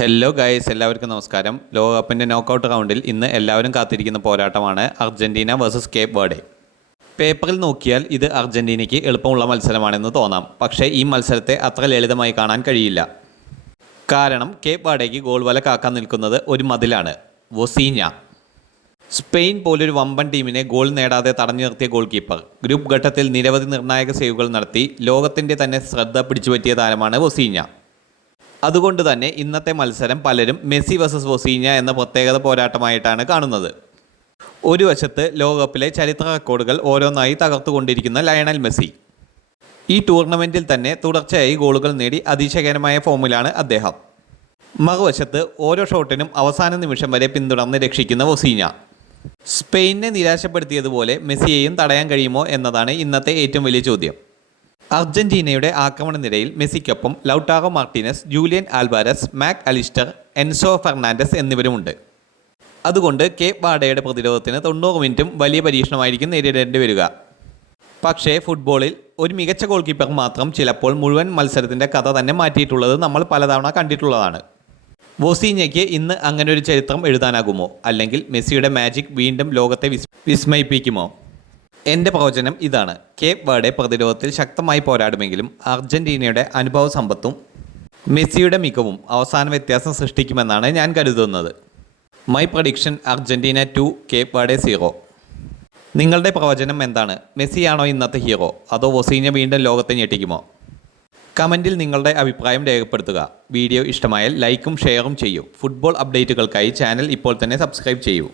Hello guys, എല്ലാവർക്കും നമസ്കാരം. ലോകകപ്പിൻ്റെ knockout റൗണ്ടിൽ ഇന്ന് എല്ലാവരും കാത്തിരിക്കുന്ന പോരാട്ടമാണ് അർജൻറ്റീന വേഴ്സസ് കേപ്പ് വെർഡെ. പേപ്പറിൽ നോക്കിയാൽ ഇത് അർജൻറ്റീനയ്ക്ക് എളുപ്പമുള്ള മത്സരമാണെന്ന് തോന്നാം. പക്ഷേ ഈ മത്സരത്തെ അത്ര ലളിതമായി കാണാൻ കഴിയില്ല. കാരണം കേപ്പ് വെർഡെയ്ക്ക് ഗോൾ വല കാക്കാൻ നിൽക്കുന്നത് ഒരു മതിലാണ്, വൊസീഞ്ഞ. സ്പെയിൻ പോലൊരു വമ്പൻ ടീമിനെ ഗോൾ നേടാതെ തടഞ്ഞു നിർത്തിയ ഗോൾ കീപ്പർ ഗ്രൂപ്പ് ഘട്ടത്തിൽ നിരവധി നിർണായക സേവുകൾ നടത്തി ലോകത്തിൻ്റെ തന്നെ ശ്രദ്ധ പിടിച്ചുപറ്റിയ താരമാണ് വൊസീഞ്ഞ. അതുകൊണ്ട് തന്നെ ഇന്നത്തെ മത്സരം പലരും മെസ്സി വേഴ്സസ് വൊസീഞ്ഞ എന്ന പ്രത്യേകത പോരാട്ടമായിട്ടാണ് കാണുന്നത്. ഒരു വശത്ത് ലോകകപ്പിലെ ചരിത്ര റെക്കോർഡുകൾ ഓരോന്നായി തകർത്തുകൊണ്ടിരിക്കുന്ന ലയണൽ മെസ്സി. ഈ ടൂർണമെൻറ്റിൽ തന്നെ തുടർച്ചയായി ഗോളുകൾ നേടി അതിശയകരമായ ഫോമിലാണ് അദ്ദേഹം. മറുവശത്ത് ഓരോ ഷോട്ടിനും അവസാന നിമിഷം വരെ പിന്തുടർന്ന് രക്ഷിക്കുന്ന വൊസീഞ്ഞ. സ്പെയിനെ നിരാശപ്പെടുത്തിയതുപോലെ മെസ്സിയെയും തടയാൻ കഴിയുമോ എന്നതാണ് ഇന്നത്തെ ഏറ്റവും വലിയ ചോദ്യം. അർജൻറ്റീനയുടെ ആക്രമണ നിരയിൽ മെസ്സിക്കൊപ്പം Lautaro Martinez, Julian Alvarez, Mac Allister, Enzo Fernandez എന്നിവരുമുണ്ട്. അതുകൊണ്ട് കേപ്പ് വെർഡെയുടെ പ്രതിരോധത്തിന് 90 മിനിറ്റും വലിയ പരീക്ഷണമായിരിക്കും നേരിടേണ്ടി വരിക. പക്ഷേ ഫുട്ബോളിൽ ഒരു മികച്ച ഗോൾ കീപ്പർ മാത്രം ചിലപ്പോൾ മുഴുവൻ മത്സരത്തിൻ്റെ കഥ തന്നെ മാറ്റിയിട്ടുള്ളത് നമ്മൾ പലതവണ കണ്ടിട്ടുള്ളതാണ്. വൊസീഞ്ഞയ്ക്ക് ഇന്ന് അങ്ങനെ ഒരു ചരിത്രം എഴുതാനാകുമോ? അല്ലെങ്കിൽ മെസ്സിയുടെ മാജിക് വീണ്ടും ലോകത്തെ വിസ്മയിപ്പിക്കുമോ? എൻ്റെ പ്രവചനം ഇതാണ്: കേപ്പ് വെർഡെ പ്രതിരോധത്തിൽ ശക്തമായി പോരാടുമെങ്കിലും അർജൻറ്റീനയുടെ അനുഭവ സമ്പത്തും മെസ്സിയുടെ മികവും അവസാന വ്യത്യാസം സൃഷ്ടിക്കുമെന്നാണ് ഞാൻ കരുതുന്നത്. My prediction: Argentina 2, Cape Verde 0. നിങ്ങളുടെ പ്രവചനം എന്താണ്? മെസ്സിയാണോ ഇന്നത്തെ ഹീറോ, അതോ വൊസീഞ്ഞ വീണ്ടും ലോകത്തെ ഞെട്ടിക്കുമോ? കമൻറ്റിൽ നിങ്ങളുടെ അഭിപ്രായം രേഖപ്പെടുത്തുക. വീഡിയോ ഇഷ്ടമായാൽ ലൈക്കും ഷെയറും ചെയ്യൂ. ഫുട്ബോൾ അപ്ഡേറ്റുകൾക്കായി ചാനൽ ഇപ്പോൾ തന്നെ സബ്സ്ക്രൈബ് ചെയ്യൂ.